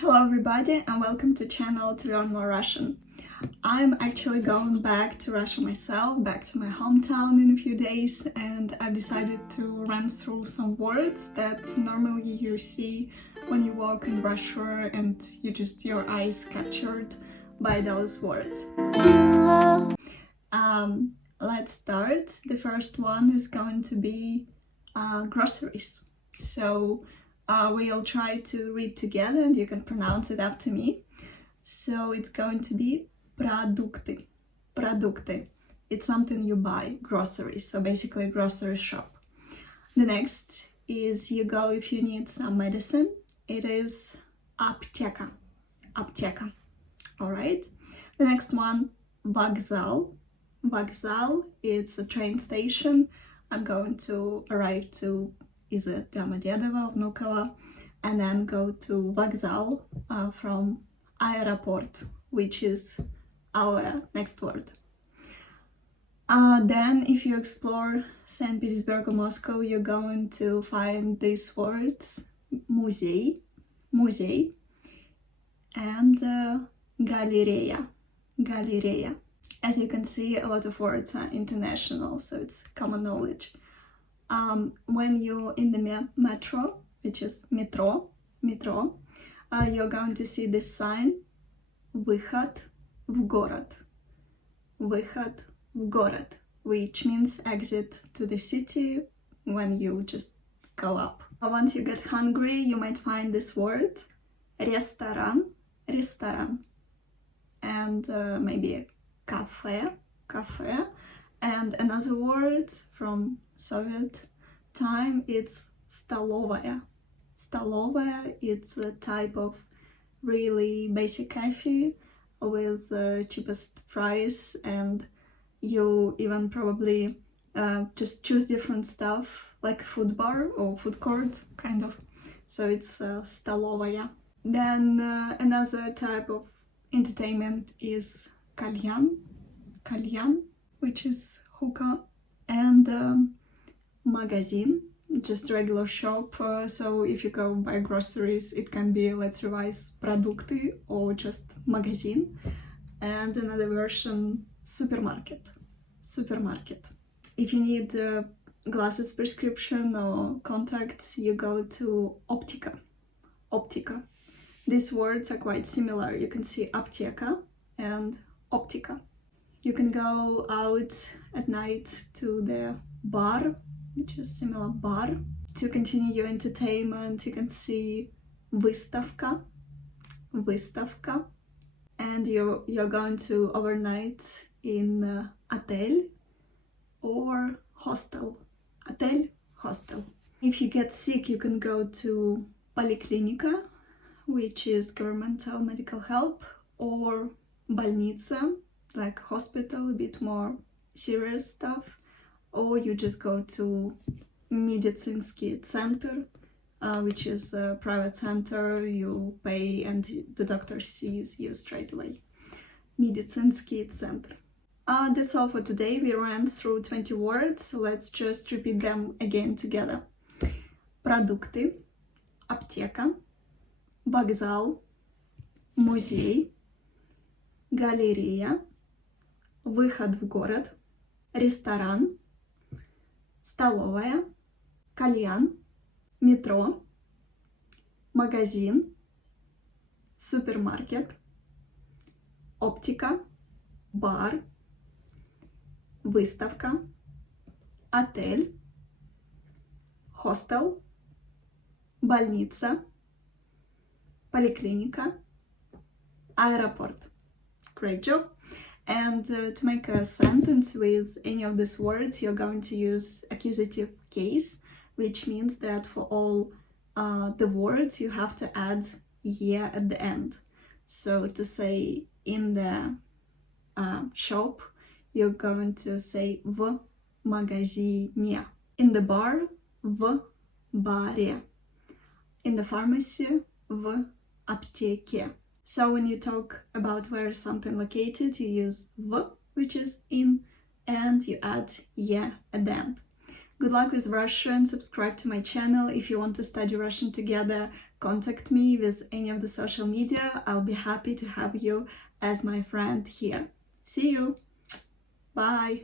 Hello everybody and welcome to channel to learn more Russian. I'm actually going back to Russia myself, back to my hometown in a few days, and I've decided to run through some words that normally you see when you walk in Russia and your eyes captured by those words. Let's start. The first one is going to be groceries. So we'll try to read together and you can pronounce it after me. So it's going to be продукты. Продукты. It's something you buy, groceries, so basically a grocery shop. The next is you go if you need some medicine. It is аптека. Аптека. Alright. The next one, вокзал. Вокзал, it's a train station. I'm going to arrive to either Домодедово or Внуково and then go to вокзал from airport, which is our next word. Then if you explore St. Petersburg or Moscow, you're going to find these words музей, музей, and галерея, галерея. As you can see, a lot of words are international, so it's common knowledge. When you're in the metro, which is metro, you're going to see this sign выход в город, выход в город, which means exit to the city when you just go up. Once you get hungry, you might find this word ресторан, ресторан, and maybe cafe, cafe, and another word from Soviet time, it's столовая. Столовая, it's a type of really basic cafe with the cheapest price, and you even probably just choose different stuff like a food bar or food court, kind of. So it's столовая. Then another type of entertainment is кальян, кальян, which is hookah, and magazine, just regular shop. So if you go buy groceries, it can be, let's revise, продукты or just magazine. And another version, supermarket, supermarket. If you need glasses prescription or contacts, you go to optica, optica. These words are quite similar. You can see аптека and optica. You can go out at night to the bar, which is similar bar. To continue your entertainment, you can see выставка, выставка. And you're going to overnight in hotel or hostel, hotel, hostel. If you get sick, you can go to поликлиника, which is governmental medical help, or больница, like hospital, a bit more serious stuff, or you just go to медицинский центр, which is a private center. You pay and the doctor sees you straight away. Медицинский центр. That's all for today. We ran through 20 words, so let's just repeat them again together. Продукты, аптека, вокзал, музей, галерея, выход в город, ресторан, столовая, кальян, метро, магазин, супермаркет, оптика, бар, выставка, отель, хостел, больница, поликлиника, аэропорт. Great job! And to make a sentence with any of these words, you're going to use accusative case, which means that for all the words you have to add "yeah" at the end. So to say in the shop, you're going to say в магазине. In the bar, в баре. In the pharmacy, в аптеке. So when you talk about where is something located, you use v, which is in, and you add yeah at the end. Good luck with Russian, subscribe to my channel if you want to study Russian together. contact me with any of the social media. I'll be happy to have you as my friend here. See you! Bye!